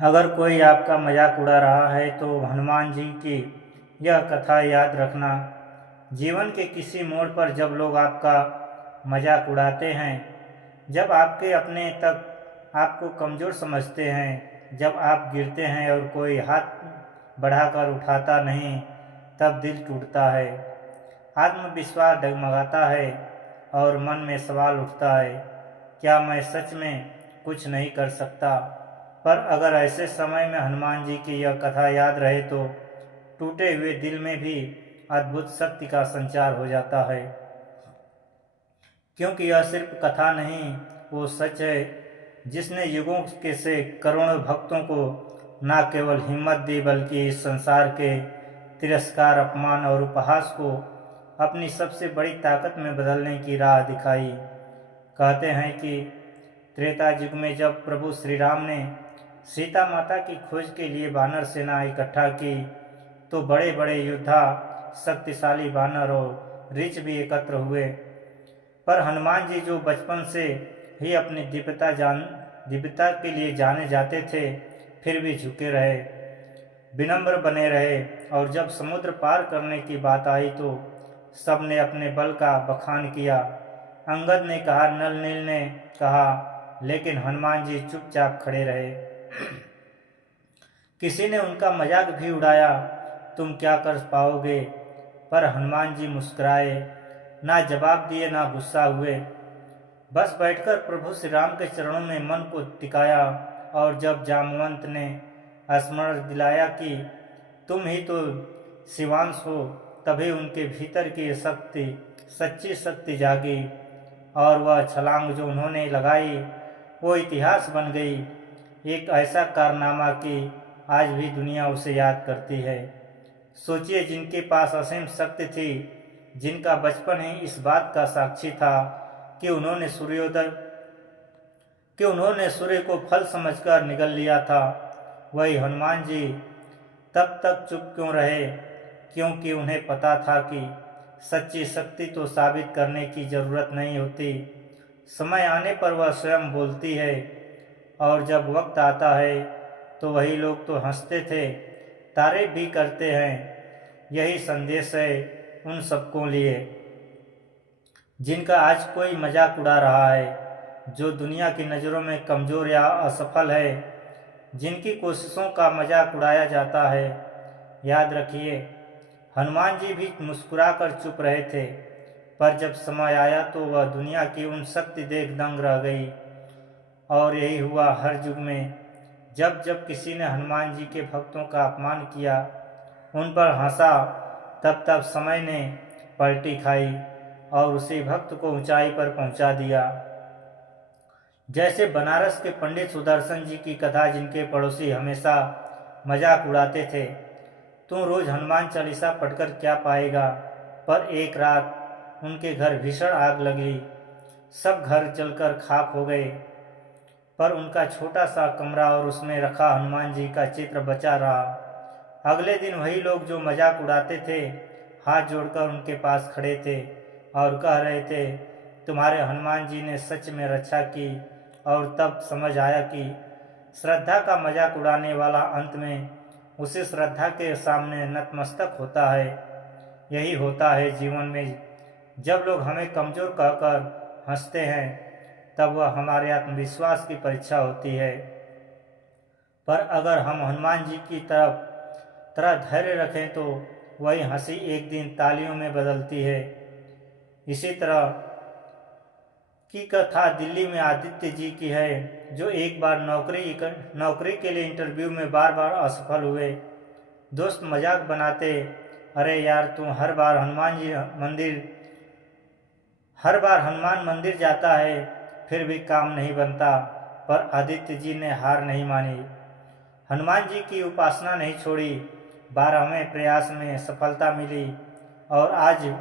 अगर कोई आपका मजाक उड़ा रहा है तो हनुमान जी की यह कथा याद रखना। जीवन के किसी मोड़ पर जब लोग आपका मजाक उड़ाते हैं, जब आपके अपने तक आपको कमज़ोर समझते हैं, जब आप गिरते हैं और कोई हाथ बढ़ाकर उठाता नहीं, तब दिल टूटता है, आत्मविश्वास डगमगाता है और मन में सवाल उठता है, क्या मैं सच में कुछ नहीं कर सकता। पर अगर ऐसे समय में हनुमान जी की यह कथा याद रहे तो टूटे हुए दिल में भी अद्भुत शक्ति का संचार हो जाता है। क्योंकि यह सिर्फ कथा नहीं, वो सच है जिसने युगों के से करोड़ों भक्तों को न केवल हिम्मत दी बल्कि इस संसार के तिरस्कार, अपमान और उपहास को अपनी सबसे बड़ी ताकत में बदलने की राह दिखाई। कहते हैं कि त्रेता युग में जब प्रभु श्री राम ने सीता माता की खोज के लिए वानर सेना इकट्ठा की तो बड़े बड़े योद्धा, शक्तिशाली वानर और ऋच भी एकत्र हुए। पर हनुमान जी जो बचपन से ही अपनी दिव्यता के लिए जाने जाते थे, फिर भी झुके रहे, विनम्र बने रहे। और जब समुद्र पार करने की बात आई तो सबने अपने बल का बखान किया। अंगद ने कहा, नल नील ने कहा, लेकिन हनुमान जी चुपचाप खड़े रहे। किसी ने उनका मजाक भी उड़ाया, तुम क्या कर पाओगे, पर हनुमान जी मुस्कुराए, ना जवाब दिए ना गुस्सा हुए। बस बैठकर प्रभु श्री राम के चरणों में मन को टिकाया। और जब जामवंत ने स्मरण दिलाया कि तुम ही तो शिवांश हो, तभी उनके भीतर की शक्ति, सच्ची शक्ति जागी और वह छलांग जो उन्होंने लगाई वो इतिहास बन गई। एक ऐसा कारनामा कि आज भी दुनिया उसे याद करती है। सोचिए, जिनके पास असीम शक्ति थी, जिनका बचपन ही इस बात का साक्षी था कि उन्होंने सूर्य को फल समझकर निगल लिया था, वही हनुमान जी तब तक चुप क्यों रहे? क्योंकि उन्हें पता था कि सच्ची शक्ति तो साबित करने की जरूरत नहीं होती, समय आने पर वह स्वयं बोलती है। और जब वक्त आता है तो वही लोग तो हंसते थे, तारीफ भी करते हैं। यही संदेश है उन सबको लिए जिनका आज कोई मजाक उड़ा रहा है, जो दुनिया की नज़रों में कमज़ोर या असफल है, जिनकी कोशिशों का मजाक उड़ाया जाता है। याद रखिए, हनुमान जी भी मुस्कुराकर चुप रहे थे, पर जब समय आया तो वह दुनिया की उन शक्ति देख दंग रह गई। और यही हुआ हर युग में, जब जब किसी ने हनुमान जी के भक्तों का अपमान किया, उन पर हंसा, तब तब समय ने पलटी खाई और उसी भक्त को ऊंचाई पर पहुंचा दिया। जैसे बनारस के पंडित सुदर्शन जी की कथा, जिनके पड़ोसी हमेशा मजाक उड़ाते थे, तू रोज हनुमान चालीसा पढ़कर क्या पाएगा। पर एक रात उनके घर भीषण आग लगी, सब घर जलकर खाक हो गए, पर उनका छोटा सा कमरा और उसमें रखा हनुमान जी का चित्र बचा रहा। अगले दिन वही लोग जो मजाक उड़ाते थे, हाथ जोड़कर उनके पास खड़े थे और कह रहे थे, तुम्हारे हनुमान जी ने सच में रक्षा की। और तब समझ आया कि श्रद्धा का मजाक उड़ाने वाला अंत में उसी श्रद्धा के सामने नतमस्तक होता है। यही होता है जीवन में, जब लोग हमें कमज़ोर कहकर हंसते हैं, तब वह हमारे आत्मविश्वास की परीक्षा होती है। पर अगर हम हनुमान जी की तरह धैर्य रखें तो वही हंसी एक दिन तालियों में बदलती है। इसी तरह की कथा दिल्ली में आदित्य जी की है, जो एक बार नौकरी के लिए इंटरव्यू में बार बार असफल हुए। दोस्त मजाक बनाते, अरे यार तू हर बार हनुमान मंदिर जाता है, फिर भी काम नहीं बनता। पर आदित्य जी ने हार नहीं मानी, हनुमान जी की उपासना नहीं छोड़ी। 12वें प्रयास में सफलता मिली और आज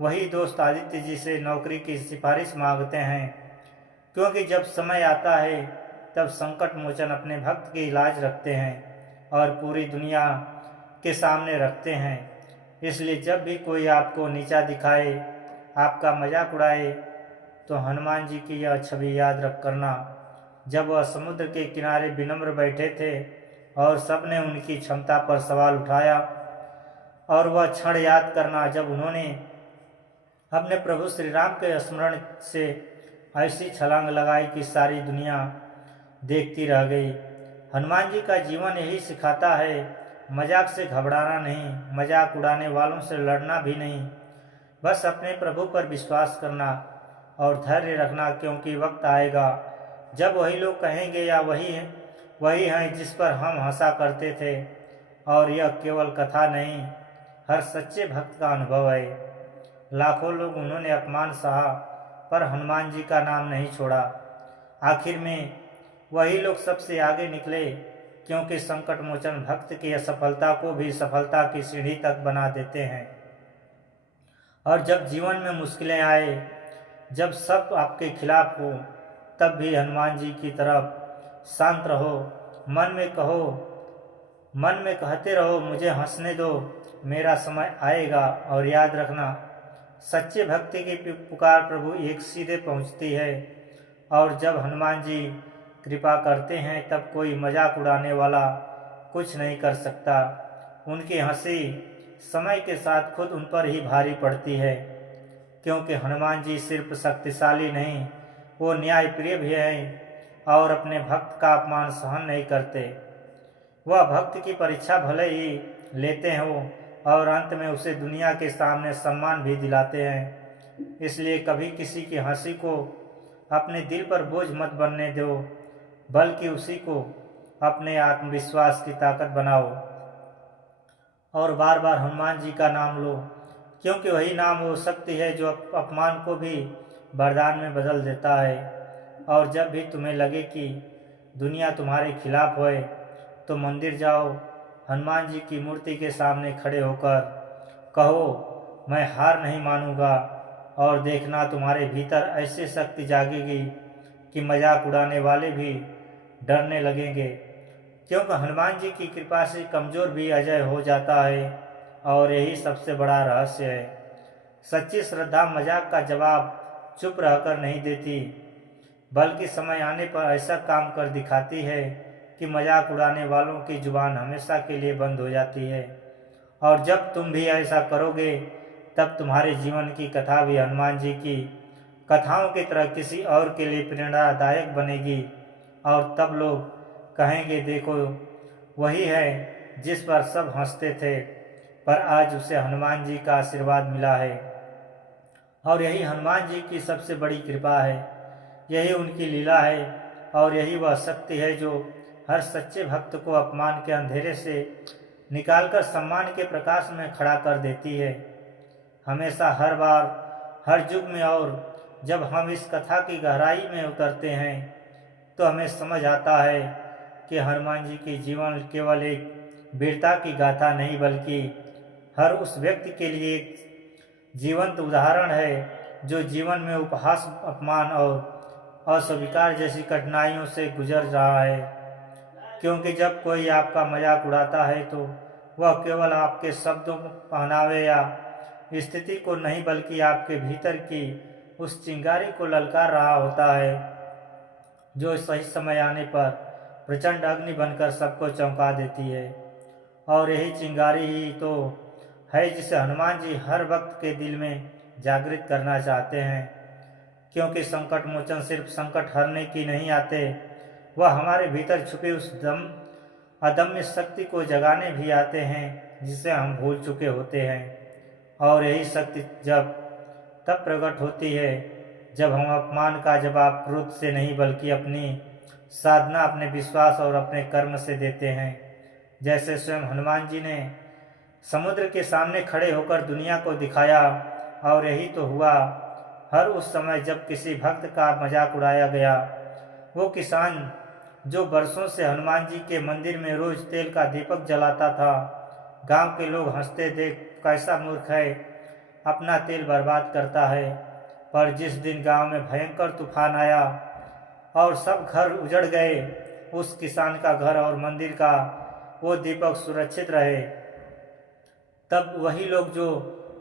वही दोस्त आदित्य जी से नौकरी की सिफारिश मांगते हैं। क्योंकि जब समय आता है तब संकट मोचन अपने भक्त की लाज रखते हैं और पूरी दुनिया के सामने रखते हैं। इसलिए जब भी कोई आपको नीचा दिखाए, आपका मजाक उड़ाए, तो हनुमान जी की यह छवि याद रख करना, जब वह समुद्र के किनारे विनम्र बैठे थे और सबने उनकी क्षमता पर सवाल उठाया, और वह क्षण याद करना जब उन्होंने अपने प्रभु श्री राम के स्मरण से ऐसी छलांग लगाई कि सारी दुनिया देखती रह गई। हनुमान जी का जीवन यही सिखाता है, मजाक से घबराना नहीं, मजाक उड़ाने वालों से लड़ना भी नहीं, बस अपने प्रभु पर विश्वास करना और धैर्य रखना, क्योंकि वक्त आएगा जब वही लोग कहेंगे या वही हैं जिस पर हम हंसा करते थे। और यह केवल कथा नहीं, हर सच्चे भक्त का अनुभव है। लाखों लोग उन्होंने अपमान सहा, पर हनुमान जी का नाम नहीं छोड़ा। आखिर में वही लोग सबसे आगे निकले, क्योंकि संकट मोचन भक्त की असफलता को भी सफलता की सीढ़ी तक बना देते हैं। और जब जीवन में मुश्किलें आए, जब सब आपके खिलाफ हो, तब भी हनुमान जी की तरफ शांत रहो, मन में कहते रहो, मुझे हंसने दो, मेरा समय आएगा। और याद रखना, सच्चे भक्ति की पुकार प्रभु एक सीधे पहुंचती है, और जब हनुमान जी कृपा करते हैं तब कोई मजाक उड़ाने वाला कुछ नहीं कर सकता। उनकी हंसी समय के साथ खुद उन पर ही भारी पड़ती है, क्योंकि हनुमान जी सिर्फ शक्तिशाली नहीं, वो न्यायप्रिय भी हैं और अपने भक्त का अपमान सहन नहीं करते। वह भक्त की परीक्षा भले ही लेते हों और अंत में उसे दुनिया के सामने सम्मान भी दिलाते हैं। इसलिए कभी किसी की हंसी को अपने दिल पर बोझ मत बनने दो, बल्कि उसी को अपने आत्मविश्वास की ताकत बनाओ और बार बार हनुमान जी का नाम लो, क्योंकि वही नाम वो शक्ति है जो अपमान को भी वरदान में बदल देता है। और जब भी तुम्हें लगे कि दुनिया तुम्हारे खिलाफ होए, तो मंदिर जाओ, हनुमान जी की मूर्ति के सामने खड़े होकर कहो, मैं हार नहीं मानूंगा, और देखना तुम्हारे भीतर ऐसी शक्ति जागेगी कि मजाक उड़ाने वाले भी डरने लगेंगे, क्योंकि हनुमान जी की कृपा से कमज़ोर भी अजय हो जाता है। और यही सबसे बड़ा रहस्य है। सच्ची श्रद्धा मजाक का जवाब चुप रहकर नहीं देती, बल्कि समय आने पर ऐसा काम कर दिखाती है कि मजाक उड़ाने वालों की जुबान हमेशा के लिए बंद हो जाती है। और जब तुम भी ऐसा करोगे, तब तुम्हारे जीवन की कथा भी हनुमान जी की कथाओं की तरह किसी और के लिए प्रेरणादायक बनेगी। और तब लोग कहेंगे, देखो, वही है जिस पर सब हंसते थे, पर आज उसे हनुमान जी का आशीर्वाद मिला है। और यही हनुमान जी की सबसे बड़ी कृपा है, यही उनकी लीला है, और यही वह शक्ति है जो हर सच्चे भक्त को अपमान के अंधेरे से निकालकर सम्मान के प्रकाश में खड़ा कर देती है। हमेशा, हर बार, हर युग में। और जब हम इस कथा की गहराई में उतरते हैं, तो हमें समझ आता है कि हनुमान जी की जीवन केवल एक वीरता की गाथा नहीं, बल्कि हर उस व्यक्ति के लिए एक जीवंत उदाहरण है जो जीवन में उपहास, अपमान और अस्वीकार जैसी कठिनाइयों से गुजर रहा है। क्योंकि जब कोई आपका मजाक उड़ाता है, तो वह केवल आपके शब्दों, पहनावे या स्थिति को नहीं, बल्कि आपके भीतर की उस चिंगारी को ललकार रहा होता है, जो सही समय आने पर प्रचंड अग्नि बनकर सबको चौंका देती है। और यही चिंगारी ही तो है जिसे हनुमान जी हर वक्त के दिल में जागृत करना चाहते हैं। क्योंकि संकट मोचन सिर्फ संकट हरने की नहीं आते, वह हमारे भीतर छुपी उस अदम्य शक्ति को जगाने भी आते हैं जिसे हम भूल चुके होते हैं। और यही शक्ति तब प्रकट होती है जब हम अपमान का जवाब क्रोध से नहीं, बल्कि अपनी साधना, अपने विश्वास और अपने कर्म से देते हैं। जैसे स्वयं हनुमान जी ने समुद्र के सामने खड़े होकर दुनिया को दिखाया। और यही तो हुआ, हर उस समय जब किसी भक्त का मजाक उड़ाया गया, वो किसान जो बरसों से हनुमान जी के मंदिर में रोज तेल का दीपक जलाता था, गांव के लोग हंसते देख, कैसा मूर्ख है, अपना तेल बर्बाद करता है। पर जिस दिन गांव में भयंकर तूफान आया और सब घर उजड़ गए, उस किसान का घर और मंदिर का वो दीपक सुरक्षित रहे। तब वही लोग जो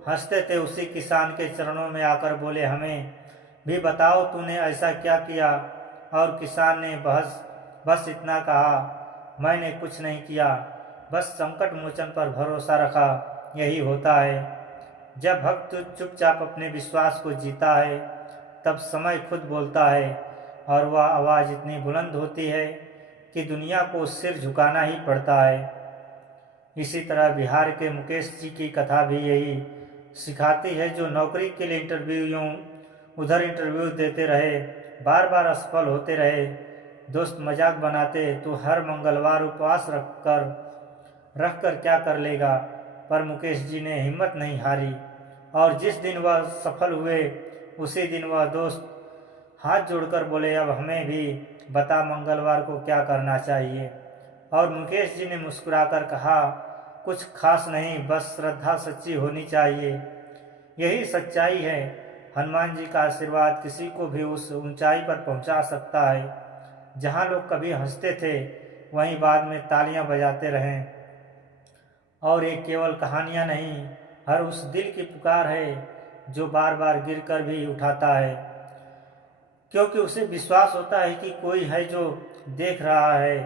हंसते थे उसी किसान के चरणों में आकर बोले, हमें भी बताओ तूने ऐसा क्या किया और किसान ने बस इतना कहा, मैंने कुछ नहीं किया, बस संकट मोचन पर भरोसा रखा। यही होता है, जब भक्त चुपचाप अपने विश्वास को जीता है तब समय खुद बोलता है, और वह आवाज़ इतनी बुलंद होती है कि दुनिया को सिर झुकाना ही पड़ता है। इसी तरह बिहार के मुकेश जी की कथा भी यही सिखाती है। जो नौकरी के लिए उधर इंटरव्यू देते रहे, बार बार असफल होते रहे, दोस्त मजाक बनाते तो हर मंगलवार उपवास रख कर क्या कर लेगा, पर मुकेश जी ने हिम्मत नहीं हारी, और जिस दिन वह सफल हुए उसी दिन वह दोस्त हाथ जोड़कर बोले, अब हमें भी बता मंगलवार को क्या करना चाहिए। और मुकेश जी ने मुस्कुराकर कहा, कुछ खास नहीं, बस श्रद्धा सच्ची होनी चाहिए। यही सच्चाई है। हनुमान जी का आशीर्वाद किसी को भी उस ऊंचाई पर पहुंचा सकता है जहां लोग कभी हंसते थे वहीं बाद में तालियां बजाते रहें। और ये केवल कहानियां नहीं, हर उस दिल की पुकार है जो बार बार गिरकर भी उठाता है, क्योंकि उसे विश्वास होता है कि कोई है जो देख रहा है,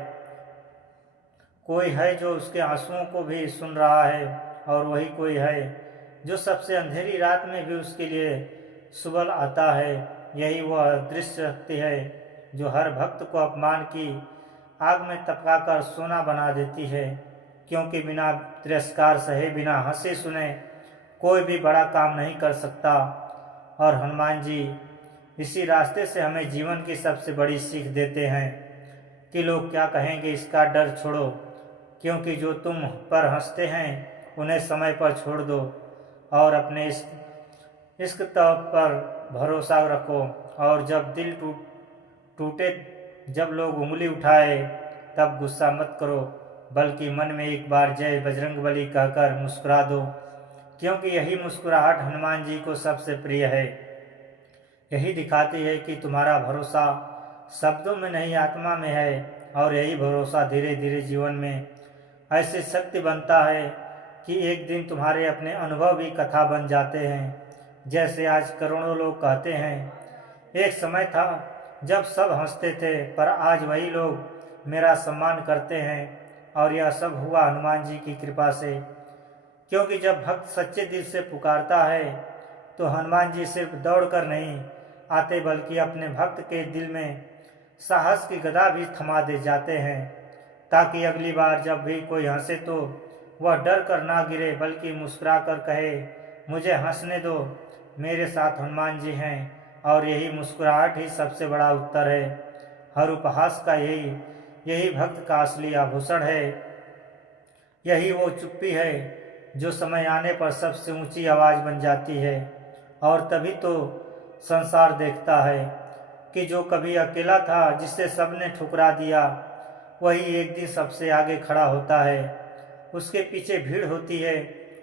कोई है जो उसके आंसुओं को भी सुन रहा है, और वही कोई है जो सबसे अंधेरी रात में भी उसके लिए सुबह आता है। यही वह दृश्य शक्ति है जो हर भक्त को अपमान की आग में तपकाकर सोना बना देती है, क्योंकि बिना तिरस्कार सहे, बिना हंसी सुने कोई भी बड़ा काम नहीं कर सकता। और हनुमान जी इसी रास्ते से हमें जीवन की सबसे बड़ी सीख देते हैं कि लोग क्या कहेंगे इसका डर छोड़ो, क्योंकि जो तुम पर हंसते हैं उन्हें समय पर छोड़ दो, और अपने इश्क पर भरोसा रखो। और जब दिल टूटे, जब लोग उंगली उठाए, तब गुस्सा मत करो, बल्कि मन में एक बार जय बजरंगबली कहकर मुस्कुरा दो, क्योंकि यही मुस्कुराहट हनुमान जी को सबसे प्रिय है। यही दिखाती है कि तुम्हारा भरोसा शब्दों में नहीं आत्मा में है, और यही भरोसा धीरे धीरे जीवन में ऐसी शक्ति बनता है कि एक दिन तुम्हारे अपने अनुभव भी कथा बन जाते हैं। जैसे आज करोड़ों लोग कहते हैं, एक समय था जब सब हंसते थे, पर आज वही लोग मेरा सम्मान करते हैं, और यह सब हुआ हनुमान जी की कृपा से। क्योंकि जब भक्त सच्चे दिल से पुकारता है तो हनुमान जी सिर्फ दौड़कर नहीं आते, बल्कि अपने भक्त के दिल में साहस की गदा भी थमा दे जाते हैं, ताकि अगली बार जब भी कोई हंसे तो वह डर कर ना गिरे, बल्कि मुस्कुरा कर कहे, मुझे हंसने दो, मेरे साथ हनुमान जी हैं। और यही मुस्कुराहट ही सबसे बड़ा उत्तर है। हर उपहास का यही भक्त का असली आभूषण है। यही वो चुप्पी है जो समय आने पर सबसे ऊंची आवाज़ बन जाती है, और तभी तो संसार देखता है कि जो कभी अकेला था, जिसे सबने ठुकरा दिया, वही एक दिन सबसे आगे खड़ा होता है। उसके पीछे भीड़ होती है,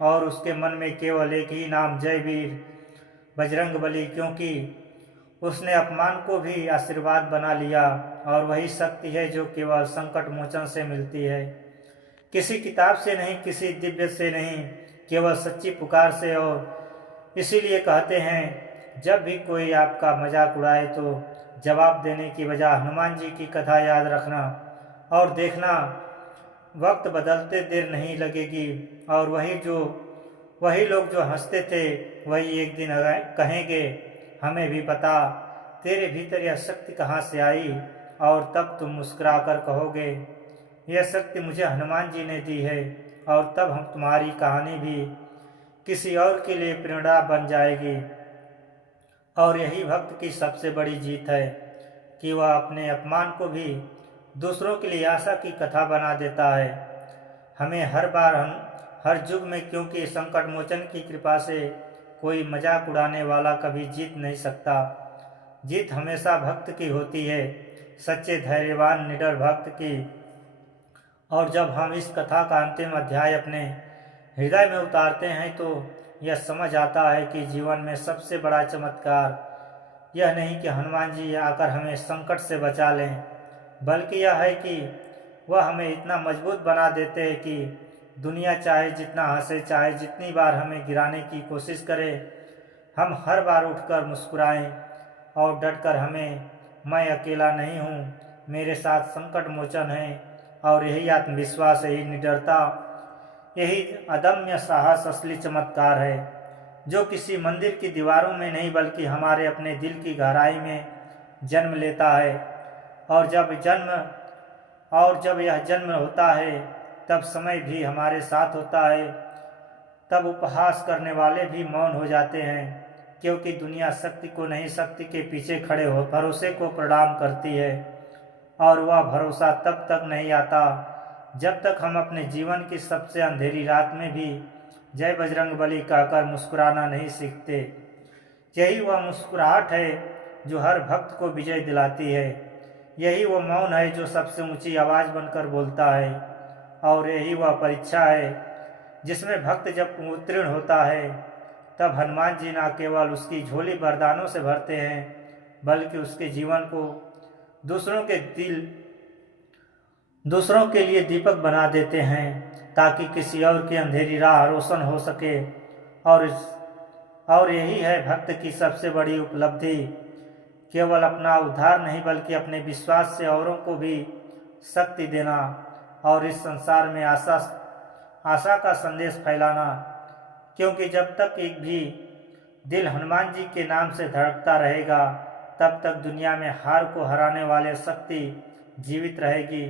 और उसके मन में केवल एक ही नाम, जय वीर बजरंगबली, क्योंकि उसने अपमान को भी आशीर्वाद बना लिया। और वही शक्ति है जो केवल संकट मोचन से मिलती है, किसी किताब से नहीं, किसी दिव्य से नहीं, केवल सच्ची पुकार से। और इसीलिए कहते हैं, जब भी कोई आपका मजाक उड़ाए तो जवाब देने की बजाय हनुमान जी की कथा याद रखना, और देखना वक्त बदलते देर नहीं लगेगी, और वही लोग जो हंसते थे वही एक दिन कहेंगे, हमें भी पता तेरे भीतर यह शक्ति कहाँ से आई, और तब तुम मुस्कुरा कर कहोगे, यह शक्ति मुझे हनुमान जी ने दी है। और तब हम तुम्हारी कहानी भी किसी और के लिए प्रेरणा बन जाएगी। और यही भक्त की सबसे बड़ी जीत है कि वह अपने अपमान को भी दूसरों के लिए आशा की कथा बना देता है। हमें हर युग में, क्योंकि संकट मोचन की कृपा से कोई मजाक उड़ाने वाला कभी जीत नहीं सकता। जीत हमेशा भक्त की होती है, सच्चे धैर्यवान निडर भक्त की। और जब हम इस कथा का अंतिम अध्याय अपने हृदय में उतारते हैं तो यह समझ आता है कि जीवन में सबसे बड़ा चमत्कार यह नहीं कि हनुमान जी आकर हमें संकट से बचा लें, बल्कि यह है कि वह हमें इतना मजबूत बना देते हैं कि दुनिया चाहे जितना हंसे, चाहे जितनी बार हमें गिराने की कोशिश करे, हम हर बार उठकर मुस्कुराएं और डटकर हमें मैं अकेला नहीं हूँ, मेरे साथ संकट मोचन है। और यही आत्मविश्वास, यही निडरता, यही अदम्य साहस असली चमत्कार है, जो किसी मंदिर की दीवारों में नहीं बल्कि हमारे अपने दिल की गहराई में जन्म लेता है। और जब यह जन्म होता है तब समय भी हमारे साथ होता है। तब उपहास करने वाले भी मौन हो जाते हैं, क्योंकि दुनिया शक्ति को नहीं, शक्ति के पीछे खड़े हो भरोसे को प्रणाम करती है। और वह भरोसा तब तक नहीं आता जब तक हम अपने जीवन की सबसे अंधेरी रात में भी जय बजरंगबली कहकर मुस्कुराना नहीं सीखते। यही वह मुस्कुराहट है जो हर भक्त को विजय दिलाती है। यही वो मौन है जो सबसे ऊंची आवाज़ बनकर बोलता है। और यही वह परीक्षा है जिसमें भक्त जब उत्तीर्ण होता है तब हनुमान जी न केवल उसकी झोली वरदानों से भरते हैं बल्कि उसके जीवन को दूसरों के लिए दीपक बना देते हैं, ताकि किसी और की अंधेरी राह रोशन हो सके। और यही है भक्त की सबसे बड़ी उपलब्धि, केवल अपना उद्धार नहीं बल्कि अपने विश्वास से औरों को भी शक्ति देना और इस संसार में आशा का संदेश फैलाना। क्योंकि जब तक एक भी दिल हनुमान जी के नाम से धड़कता रहेगा तब तक दुनिया में हार को हराने वाले शक्ति जीवित रहेगी।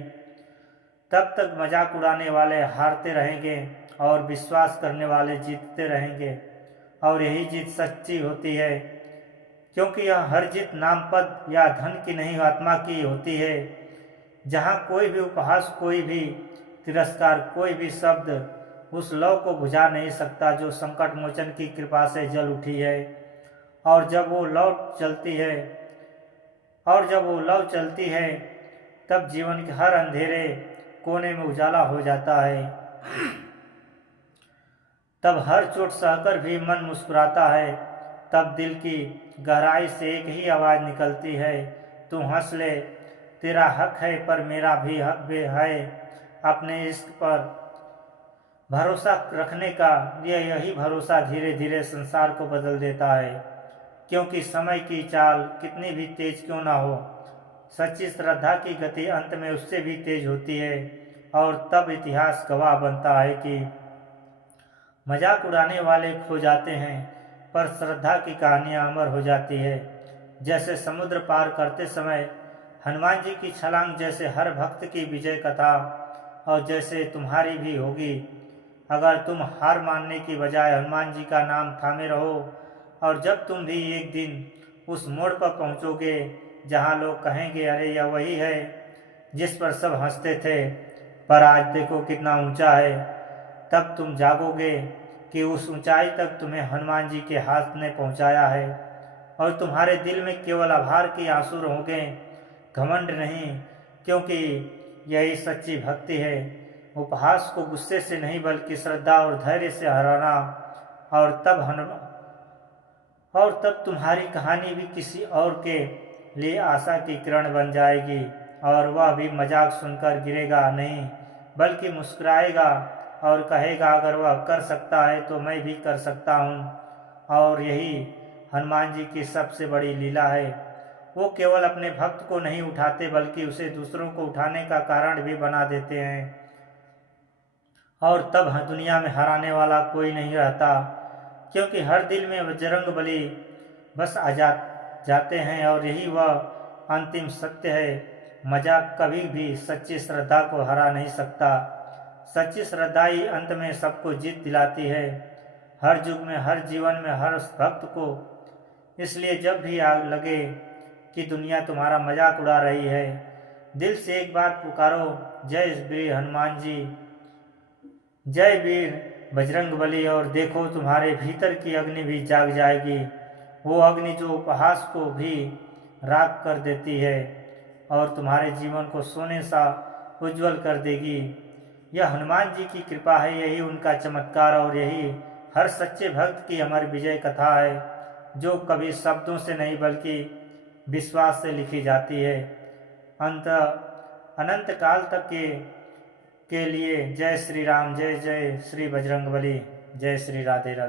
तब तक मजाक उड़ाने वाले हारते रहेंगे और विश्वास करने वाले जीतते रहेंगे। और यही जीत सच्ची होती है, क्योंकि यह हर जीत नाम, पद या धन की नहीं, आत्मा की होती है। जहाँ कोई भी उपहास, कोई भी तिरस्कार, कोई भी शब्द उस लौ को बुझा नहीं सकता जो संकट मोचन की कृपा से जल उठी है। और जब वो लौ चलती है तब जीवन के हर अंधेरे कोने में उजाला हो जाता है। तब हर चोट सहकर भी मन मुस्कुराता है। तब दिल की गहराई से एक ही आवाज़ निकलती है, तू हंस ले, तेरा हक है पर मेरा भी हक भी है अपने इश्क पर भरोसा रखने का। यही भरोसा धीरे धीरे संसार को बदल देता है। क्योंकि समय की चाल कितनी भी तेज क्यों ना हो, सच्ची श्रद्धा की गति अंत में उससे भी तेज होती है। और तब इतिहास गवाह बनता है कि मजाक उड़ाने वाले खो जाते हैं पर श्रद्धा की कहानियाँ अमर हो जाती है। जैसे समुद्र पार करते समय हनुमान जी की छलांग, जैसे हर भक्त की विजय कथा, और जैसे तुम्हारी भी होगी अगर तुम हार मानने की बजाय हनुमान जी का नाम थामे रहो। और जब तुम भी एक दिन उस मोड़ पर पहुंचोगे जहां लोग कहेंगे, अरे यह वही है जिस पर सब हंसते थे पर आज देखो कितना ऊंचा है, तब तुम जागोगे कि उस ऊंचाई तक तुम्हें हनुमान जी के हाथ ने पहुंचाया है। और तुम्हारे दिल में केवल आभार के आंसू होंगे, घमंड नहीं, क्योंकि यही सच्ची भक्ति है। उपहास को गुस्से से नहीं बल्कि श्रद्धा और धैर्य से हराना। और तब तुम्हारी कहानी भी किसी और के लिए आशा की किरण बन जाएगी, और वह भी मजाक सुनकर गिरेगा नहीं बल्कि मुस्कुराएगा और कहेगा, अगर वह कर सकता है तो मैं भी कर सकता हूँ। और यही हनुमान जी की सबसे बड़ी लीला है। वो केवल अपने भक्त को नहीं उठाते बल्कि उसे दूसरों को उठाने का कारण भी बना देते हैं। और तब दुनिया में हराने वाला कोई नहीं रहता, क्योंकि हर दिल में बजरंगबली बस आ जाते हैं। और यही वह अंतिम सत्य है, मजाक कभी भी सच्ची श्रद्धा को हरा नहीं सकता। सच्ची श्रद्धा ही अंत में सबको जीत दिलाती है, हर युग में, हर जीवन में, हर भक्त को। इसलिए जब भी आग लगे कि दुनिया तुम्हारा मजाक उड़ा रही है, दिल से एक बार पुकारो, जय वीर हनुमान जी, जय वीर बजरंगबली, और देखो तुम्हारे भीतर की अग्नि भी जाग जाएगी। वो अग्नि जो उपहास को भी राख कर देती है और तुम्हारे जीवन को सोने सा उज्जवल कर देगी। यह हनुमान जी की कृपा है, यही उनका चमत्कार, और यही हर सच्चे भक्त की अमर विजय कथा है, जो कभी शब्दों से नहीं बल्कि विश्वास से लिखी जाती है। अनंत काल तक के लिए जय श्री राम, जय जय श्री बजरंगबली, जय श्री राधे राधे।